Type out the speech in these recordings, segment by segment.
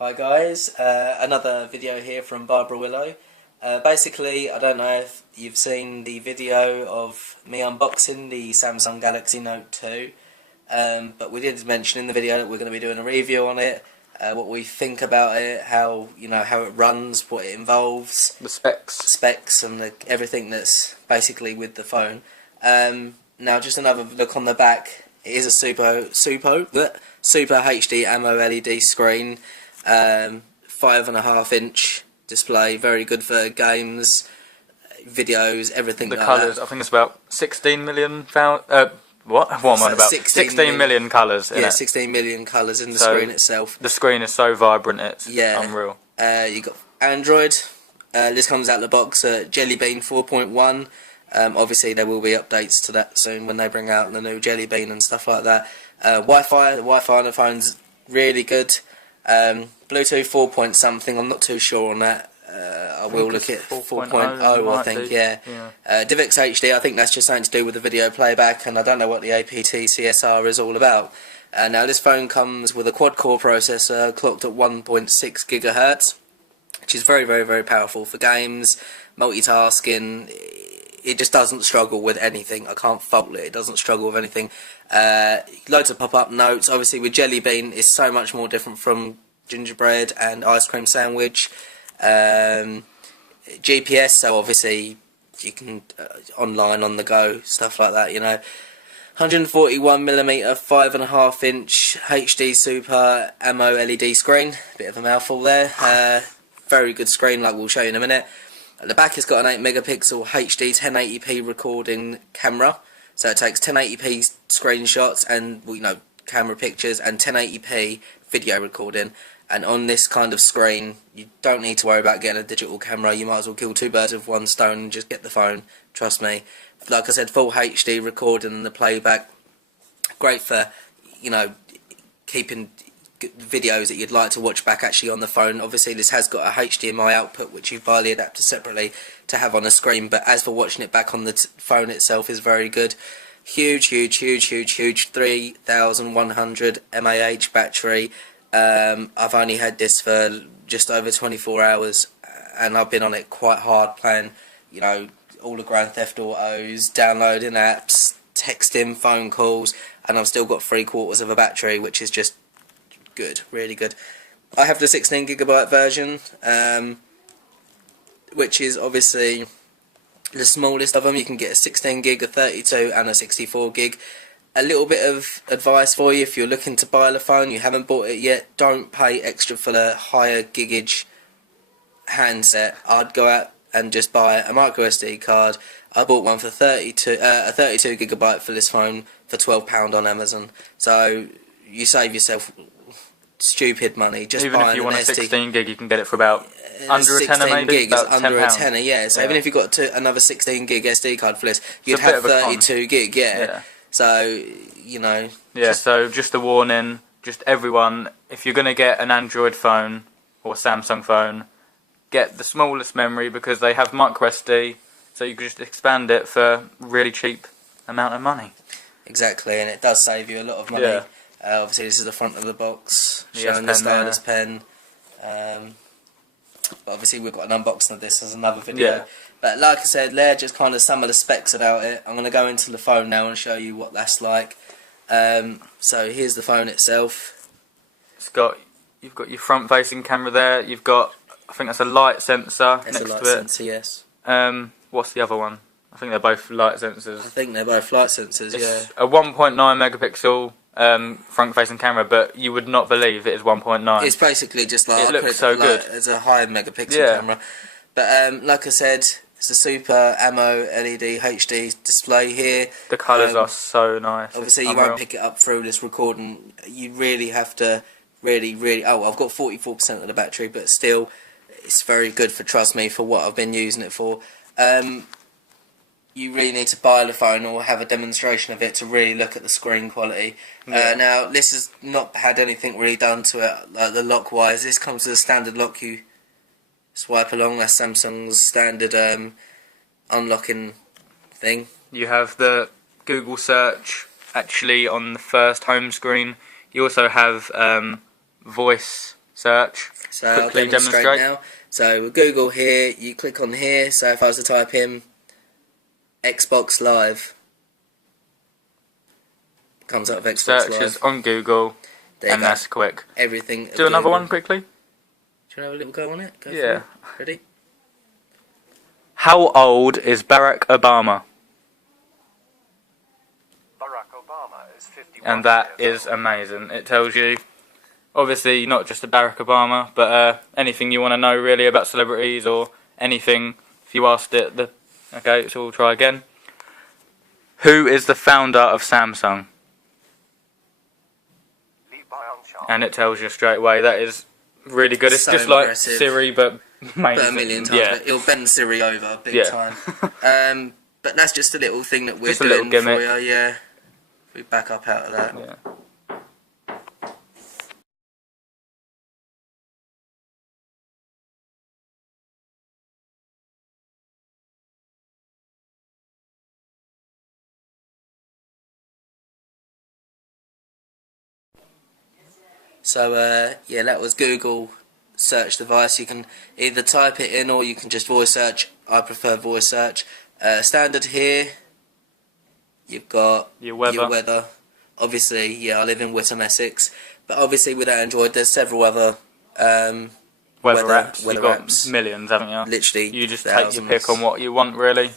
Hi guys, another video here from Barbara Willow. Basically, I don't know if you've seen the video of me unboxing the Samsung Galaxy Note 2, but we did mention in the video that we're going to be doing a review on it, what we think about it, how how it runs, what it involves, The specs. and everything that's basically with the phone. Now, just another look on the back. It is a Super HD AMO LED screen. 5.5 inch display, very good for games, videos, everything The like colours, that. I think it's about 16 million what am I on about? 16 million colours in Yeah, it. 16 million colours in the So, screen itself. The screen is so vibrant, it's Yeah. unreal. You got Android. This comes out of the box at Jelly Bean 4.1. Obviously there will be updates to that soon when they bring out the new Jelly Bean and stuff like that. Wi-Fi. The Wi-Fi on the phone's really good. Bluetooth 4 point something, I'm not too sure on that. I will look at 4.0, I think, yeah. DivX HD, I think that's just something to do with the video playback, and I don't know what the APT-CSR is all about. Now this phone comes with a quad-core processor clocked at 1.6 GHz, which is very, very, very powerful for games, multitasking. It just doesn't struggle with anything. I can't fault it. It doesn't struggle with anything. Loads of pop-up notes. Obviously, with Jelly Bean, it's so much more different from gingerbread and ice cream sandwich. GPS, so obviously you can online on the go, stuff like that. 141mm, 5.5 inch HD Super AMO LED screen. Bit of a mouthful there. Very good screen, like we'll show you in a minute. At the back, it's got an 8 megapixel HD 1080p recording camera, so it takes 1080p screenshots and camera pictures and 1080p video recording. And on this kind of screen, you don't need to worry about getting a digital camera. You might as well kill two birds with one stone and just get the phone. Trust me. Like I said, full HD recording and the playback. Great for keeping videos that you'd like to watch back actually on the phone. Obviously this has got a HDMI output which you buy the adapter separately to have on a screen, but as for watching it back on the phone itself is very good. Huge 3100 mAh battery. I've only had this for just over 24 hours and I've been on it quite hard playing all the Grand Theft Autos, downloading apps, texting, phone calls, and I've still got 3/4 of a battery, which is just good, really good. I have the 16GB version, which is obviously the smallest of them. You can get a 16GB, a 32 and a 64GB. A little bit of advice for you: if you're looking to buy the phone, you haven't bought it yet, don't pay extra for the higher gigage handset. I'd go out and just buy a micro SD card. I bought one for a 32GB for this phone for £12 on Amazon. So you save yourself stupid money just even buying if you want a an SD. 16GB, you can get it for about under a tenner, maybe. Gig is about under a £10. tenner, yeah. So even if you got another 16GB SD card for this, you'd a bit have of a con. 32GB, yeah. So So just a warning, just everyone, if you're gonna get an Android phone or Samsung phone, get the smallest memory because they have micro SD, so you can just expand it for really cheap amount of money. Exactly, and it does save you a lot of money. Yeah. Obviously this is the front of the box, The showing S the Pen stylus pen. But obviously we've got an unboxing of this as another video. Yeah. But like I said, they're just kind of some of the specs about it. I'm going to go into the phone now and show you what that's like. So here's the phone itself. You've got your front-facing camera there. You've got, I think that's a light sensor It's next a light to it. sensor, yes. What's the other one? I think they're both light sensors. I think they're both light sensors, yeah. It's a 1.9 megapixel front-facing camera, but you would not believe it is 1.9. It's basically just like it looks so good. It's a high megapixel camera. But like I said, it's a Super AMO LED HD display here. The colours are so nice. Obviously you won't pick it up through this recording. You really have to really... Oh, I've got 44% of the battery, but still it's very good for, trust me, for what I've been using it for. You really need to buy the phone or have a demonstration of it to really look at the screen quality. Now, this has not had anything really done to it, like the lock wise. This comes with a standard lock you swipe along. That's Samsung's standard unlocking thing. You have the Google search actually on the first home screen. You also have voice search. So I'll Quickly demonstrate now. So with Google here, you click on here. So if I was to type in Xbox Live, comes up with Xbox Searches Live. on Google, There you and go. that's quick. Everything. Do another one quickly. Do you want to have a little go on it? Go for Yeah. it. Ready? How old is Barack Obama? Barack Obama is 51 And that years is old. amazing. It tells you, obviously, not just a Barack Obama, but anything you want to know really about celebrities or anything. If you asked it, okay, so we'll try again. Who is the founder of Samsung? Lee Byung-chul. And it tells you straight away. That is really good. It's So just like impressive. Siri, but But a million times. Yeah. But it'll bend Siri over big Yeah. time. But that's just a little thing that we're Just a little doing for gimmick. you. Yeah. If we back up out of that. Yeah. So yeah, that was Google search device. You can either type it in or you can just voice search. I prefer voice search. Standard here. You've got Your weather. Obviously, yeah, I live in Whittam, Essex. But obviously, with Android, there's several other Weather weather apps. You've got apps. millions, haven't you? Literally, You just thousands. take your pick on what you want, really.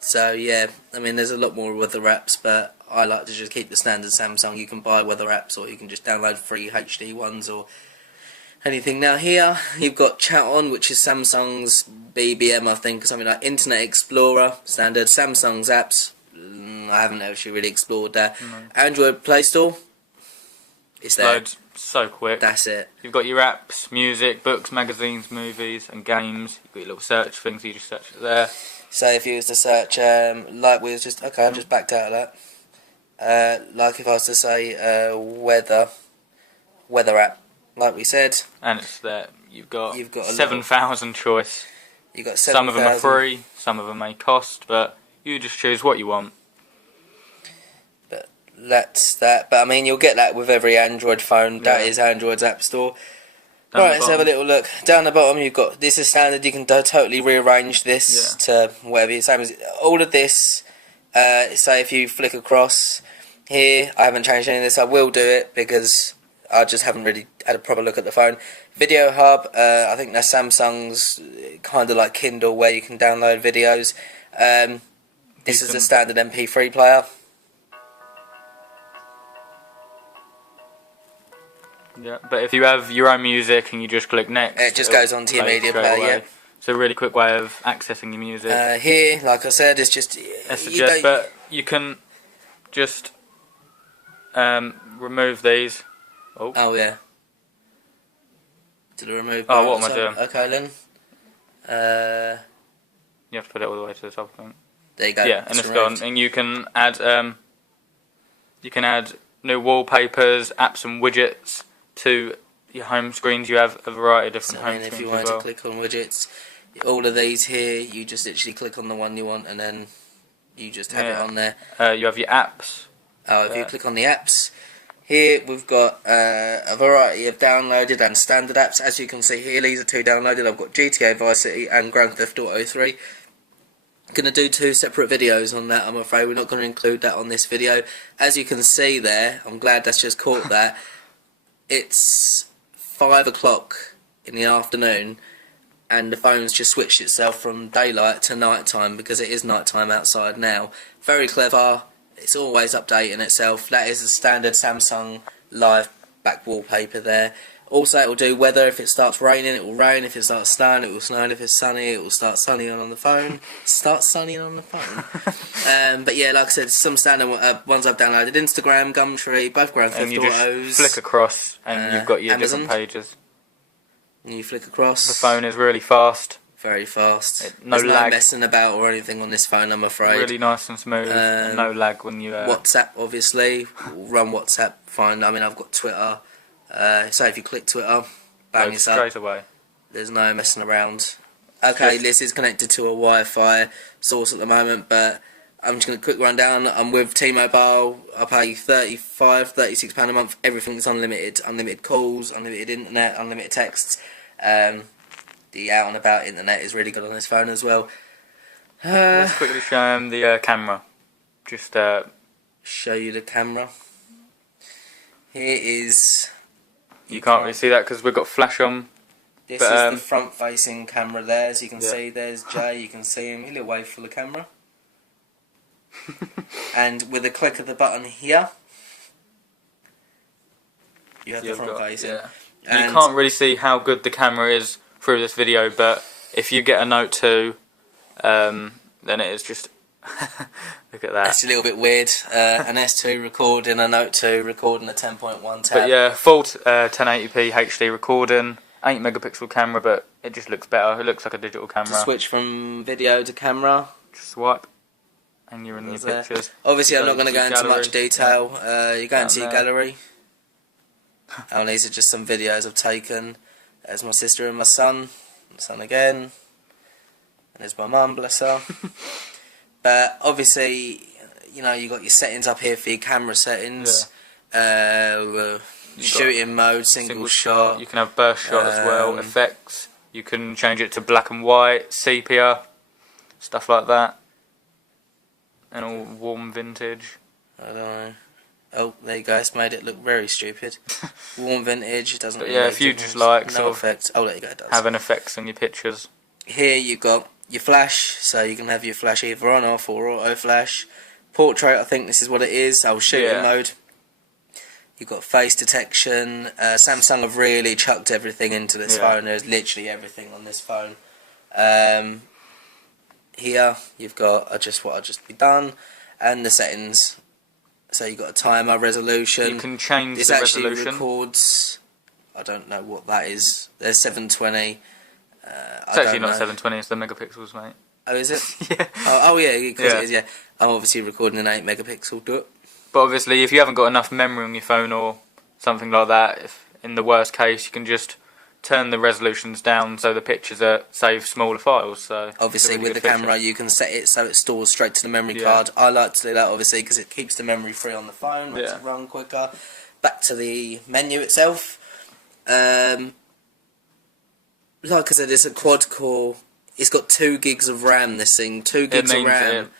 So yeah, I mean, there's a lot more weather apps, but I like to just keep the standard Samsung. You can buy weather apps, or you can just download free HD ones, or anything. Now here, you've got Chat On, which is Samsung's BBM, I think, or something like Internet Explorer, standard. Samsung's apps, I haven't actually really explored that. No. Android Play Store, it's there. Loads, so quick. That's it. You've got your apps, music, books, magazines, movies, and games. You've got your little search things, you just search it there. So if you was to search, like we was just, okay, I've just backed out of that. Like if I was to say weather app, like we said, And it's there. You've got You've got a 7,000 choice. you got Some of them are 7,000. free, some of them may cost, but you just choose what you want. But that's that. But I mean, you'll get that with every Android phone. That Yeah. is Android's app store. Down Right, the let's have a bottom. little look. Down the bottom, you've got this is standard. You can totally rearrange this to whatever you same as all of this. Say if you flick across here, I haven't changed any of this. I will do it because I just haven't really had a proper look at the phone. Video Hub, I think that's Samsung's kind of like Kindle where you can download videos. This is can- a standard MP3 player. Yeah, but if you have your own music and you just click next, It just it'll goes on to your play it media straight player, away. yeah. It's a really quick way of accessing your music. Here, like I said, it's just I you suggest, don't- but you can just remove these. Oh yeah. To the remove. Oh, what button, am I doing? Okay then. You have to put it all the way to the top, I think. There you go. Yeah, and it's removed. gone. And you can add new wallpapers, apps, and widgets to your home screens. You have a variety of different So, home and if screens you as wanted well. to click on widgets, all of these here, you just literally click on the one you want, and then you just have it Yeah. on there. You have your apps. Oh, if you click on the apps, here we've got a variety of downloaded and standard apps. As you can see here, these are 2 downloaded. I've got GTA Vice City and Grand Theft Auto 3. Going to do 2 separate videos on that. I'm afraid we're not going to include that on this video. As you can see there, I'm glad that's just caught that. It's 5 o'clock in the afternoon, and the phone's just switched itself from daylight to nighttime because it is nighttime outside now. Very clever. It's always updating itself. That is a standard Samsung Live back wallpaper there. Also, it will do weather. If it starts raining, it will rain. If it starts snowing, it will snow. And if it's sunny, it will start sunny on the phone. Start sunny on the phone. But yeah, like I said, some standard ones I've downloaded: Instagram, Gumtree, both Grand Theft And you Autos. just flick across, and you've got your Amazon. different pages. And you flick across. The phone is really fast, Very fast. no There's lag. no messing about or anything on this phone, I'm afraid. really nice and smooth, and no lag when you. WhatsApp, obviously, will run WhatsApp fine. I mean, I've got Twitter. So if you click Twitter, bang, goes it's up. straight away. There's no messing around. Okay, Just- this is connected to a Wi-Fi source at the moment, but I'm just going to quick run down. I'm with T-Mobile. I pay £36 a month. Everything's unlimited. Unlimited calls, unlimited internet, unlimited texts. The out and about internet is really good on this phone as well. Let's quickly show him the camera. Just show you the camera. Here is... You can't really see that because we've got flash on. This but, is the front-facing camera there, as you can yeah. see. There's Jay, you can see him. He'll away for the camera. And with a click of the button here, you have the front-facing. Yeah. You can't really see how good the camera is through this video, but if you get a Note 2, then it is just... Look at that. That's a little bit weird. An S2 recording, a Note 2 recording, a 10.1 tab. But yeah, full 1080p HD recording, 8 megapixel camera, but it just looks better. It looks like a digital camera. To switch from video to camera, just swipe, and you're in your pictures. Obviously, I'm not going to go into much detail. You go into your gallery. And these are just some videos I've taken. There's my sister and my son again. And there's my mum, bless her. But obviously, you know, you got your settings up here for your camera settings. Shooting mode, single shot. You can have burst shot as well. Effects. You can change it to black and white, sepia, stuff like that. And all warm vintage. I don't know. Oh, there you go. It's made it look very stupid. Warm vintage. It doesn't. But really yeah, make if you difference. just like no sort of effects. Oh, there you go. It does. having effects on your pictures. Here you got your flash, so you can have your flash either on, off, or auto flash. Portrait, I think this is what it is. I'll shoot in mode. You've got face detection. Samsung have really chucked everything into this phone. There's literally everything on this phone. Here you've got what I just be done, and the settings. So you've got a timer, resolution. You can change this the actually resolution. Records. I don't know what that is. There's 720. It's actually not 720. It's the megapixels, mate. Oh, is it? Yeah. Oh yeah, because it is. Yeah. I'm obviously recording an 8 megapixel. Do it. But obviously, if you haven't got enough memory on your phone or something like that, if in the worst case, you can just turn the resolutions down so the pictures save smaller files. So obviously, with the camera, you can set it so it stores straight to the memory card. I like to do that, obviously, because it keeps the memory free on the phone, makes it run quicker. Back to the menu itself. Like I said, it's a quad core. It's got 2 gigs of RAM. This thing, 2 gigs of RAM.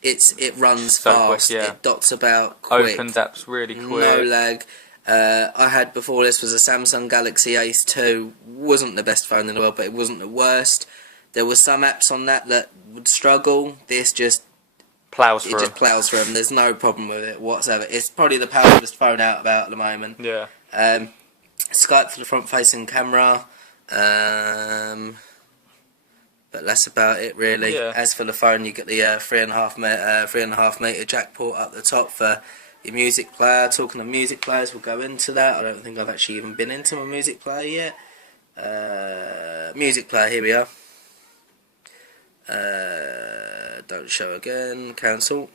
It runs so fast. Quick, It dots about quick. Opens apps really quick. No lag. I had before this was a Samsung Galaxy Ace 2. Wasn't the best phone in the world, but it wasn't the worst. There were some apps on that would struggle. This just plows through. It just plows through them. There's no problem with it whatsoever. It's probably the powerfulest phone out about at the moment. Yeah. Skype for the front-facing camera. But that's about it, really. Yeah. As for the phone, you get the 3.5 meter jack port up the top for your music player. Talking of music players, we'll go into that. I don't think I've actually even been into my music player yet. Music player, here we are. Don't show again. Cancel.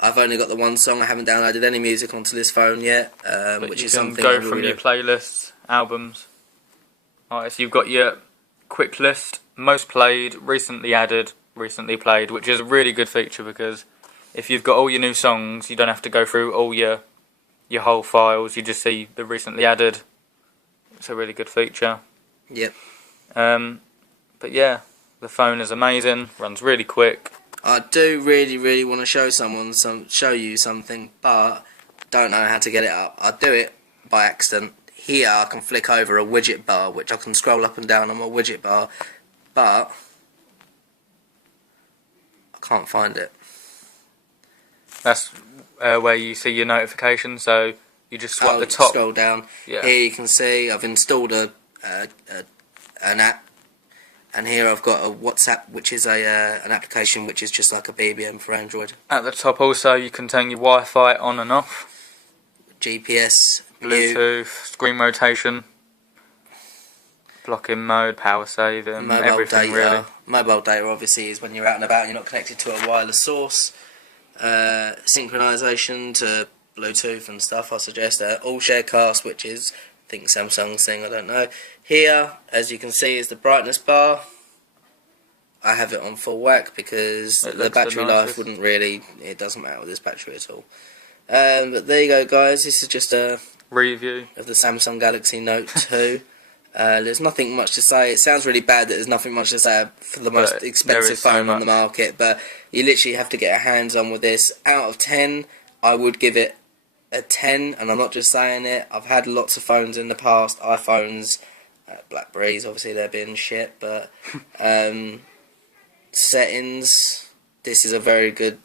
I've only got the one song. I haven't downloaded any music onto this phone yet, which is something. Go from your playlists, albums. Alright, so you've got your quick list, most played, recently added, recently played, which is a really good feature because if you've got all your new songs, you don't have to go through all your whole files. You just see the recently added. It's a really good feature. Yep. But yeah, the phone is amazing. Runs really quick. I do really want to show you something, but don't know how to get it up. I do it by accident. Here I can flick over a widget bar, which I can scroll up and down on my widget bar, but I can't find it. That's where you see your notifications. So you just swipe the top. Scroll down. Yeah. Here you can see I've installed an app. And here I've got a WhatsApp, which is an application which is just like a BBM for Android. At the top also you can turn your Wi-Fi on and off. GPS, Bluetooth, screen rotation, blocking mode, power saving, everything data. really. Mobile data obviously is when you're out and about and you're not connected to a wireless source. Synchronization to Bluetooth and stuff, I suggest. All share cast, which is I think Samsung's thing, I don't know. Here, as you can see, is the brightness bar. I have it on full whack because It the looks the battery life nicest. wouldn't really. It doesn't matter with this battery at all. But there you go, guys. This is just a Review. of the Samsung Galaxy Note 2. There's nothing much to say. It sounds really bad that there's nothing much to say for the most But there expensive is so phone on the much. market, but you literally have to get your hands on with this. Out of 10, I would give it a 10, and I'm not just saying it. I've had lots of phones in the past, iPhones, Blackberries, obviously they're being shit, but settings, this is a very good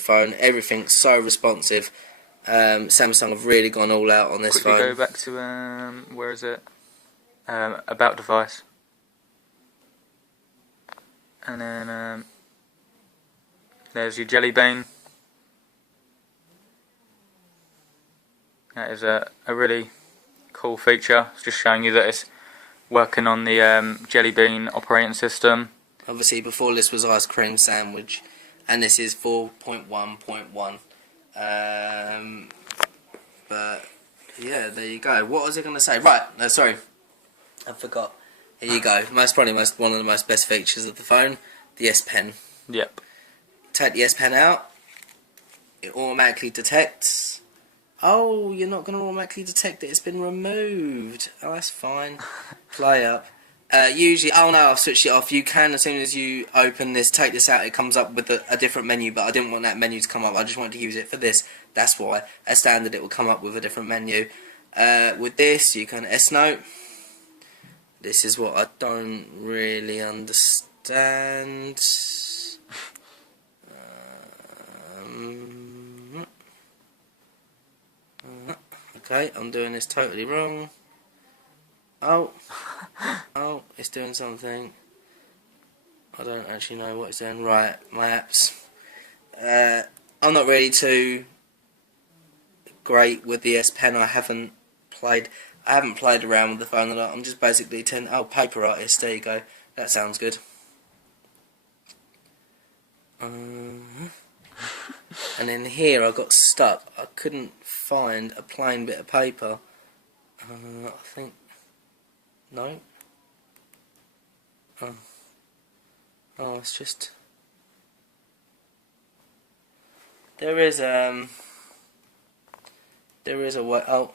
phone. Everything's so responsive. Samsung have really gone all out on this Quickly phone. go back to where is it? About device. And then there's your Jelly Bean. That is a really cool feature. It's just showing you that it's working on the Jelly Bean operating system. Obviously, before this was Ice Cream Sandwich, and this is 4.1.1. But yeah, there you go. What was I going to say? Right, no, sorry, I forgot. Here you go. One of the most best features of the phone, the S Pen. Yep. Take the S Pen out, it automatically detects. Oh, you're not going to automatically detect that it's been removed. Oh, that's fine. Play up. Usually, oh no, I've switched it off. You can, as soon as you open this, take this out, it comes up with a different menu, but I didn't want that menu to come up. I just wanted to use it for this. That's why. As standard, it will come up with a different menu. With this, you can S-Note. This is what I don't really understand. Okay, I'm doing this totally wrong. Oh, it's doing something. I don't actually know what it's doing. Right, my apps. I'm not really too great with the S Pen. I haven't played around with the phone a lot. I'm just basically Paper Artist. There you go. That sounds good. And in here I got stuck. I couldn't find a plain bit of paper. I think. No. Oh, it's just. There is a way. Oh.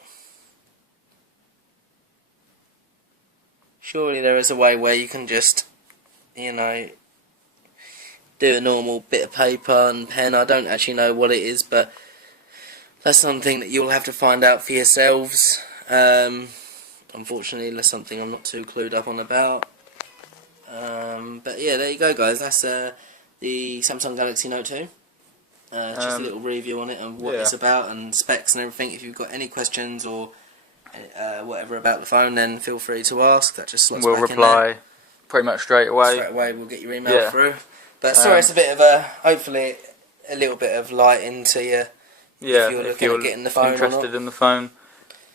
Surely there is a way where you can just, do a normal bit of paper and pen. I don't actually know what it is, but that's something that you'll have to find out for yourselves. Unfortunately, that's something I'm not too clued up on about. But yeah, there you go, guys. That's the Samsung Galaxy Note 2. Just a little review on it and what it's about and specs and everything. If you've got any questions or whatever about the phone, then feel free to ask. That just slots We'll back in reply there. pretty much straight away. Straight away, we'll get your email through. But sorry, it's a bit of hopefully a little bit of light into you. Yeah, if you're getting the phone or interested not. in the phone.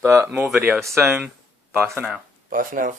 But more videos soon. Bye for now. Bye for now.